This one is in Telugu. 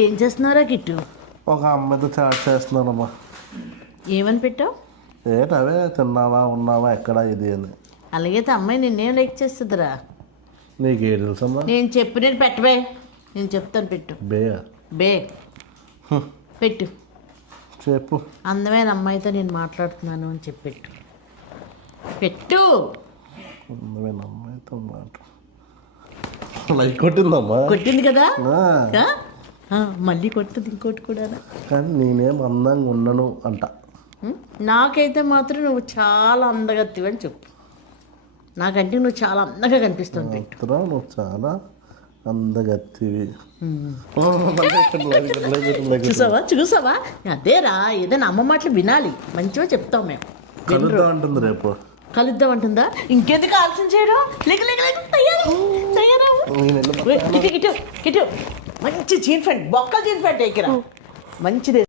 ఏం చేస్తున్నారా కిట్టు? ఒక అమ్మాయితో చాట్ చేస్తున్నానమ్మా. ఏమని పెట్టావు? అవే తిన్నావా ఉన్నావా ఎక్కడ ఇది అని. అలాగైతే అమ్మాయి నిన్నేం లైక్ చేస్తుందిరా? నీకేం తెలుసమ్మా? నేను చెప్పినట్టు పెట్టబే. నేను చెప్తాను, పెట్టు. బే పెట్టు. చెప్పు. అందమైన అమ్మాయితో నేను మాట్లాడుతున్నాను అని చెప్పి పెట్టు. పెట్టు. అందమైన అమ్మాయితో లైక్ కొట్టిందమ్మా. కొట్టింది కదా, మళ్ళీ కొడుతుంది ఇంకోటి కూడా. కానీ నేనేం అందంగా ఉండను అంట. నాకైతే మాత్రం నువ్వు చాలా అందగత్తివి అని చెప్పు. నాకంటే నువ్వు చాలా అందంగా కనిపిస్తుంది. నువ్వు చాలా అందగత్తివి. చూసావా అదేరా, ఏదైనా అమ్మ మాటలు వినాలి, మంచిగా చెప్తాం మేము. కలుద్దాం అంటుంది రేపు. కలుద్దాం అంటుందా? ఇంకెందుకు ఆలోచన చేయడం? మంచి జీన్ ప్యాంట్, బొక్క జీన్ ప్యాంట్ ఎక్కిరా, మంచిది.